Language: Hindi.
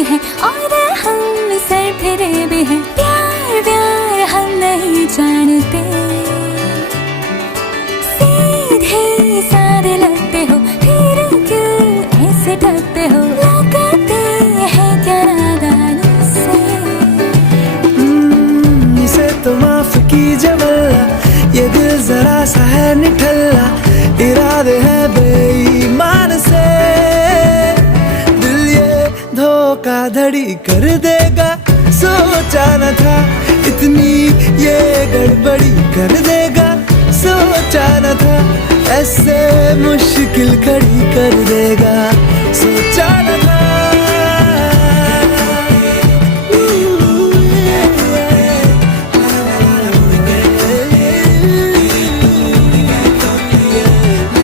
भी हैं और हम सर फिरे भी हैं। प्यार प्यार हम नहीं जानते, सीधे साधे लगते हो, फिर क्यों ऐसे डरते हो? लगाते हैं क्या नादानी से? इसे तो माफ कीजिए वल्ला, ये दिल जरा सा है निठल्ला, इरादे हैं बेईमान से। दिल ये धोखाधड़ी कर देगा, सोचा न था इतनी ये गड़बड़ी कर देगा, सोचा न था ऐसे मुश्किल खड़ी कर देगा, सोचा न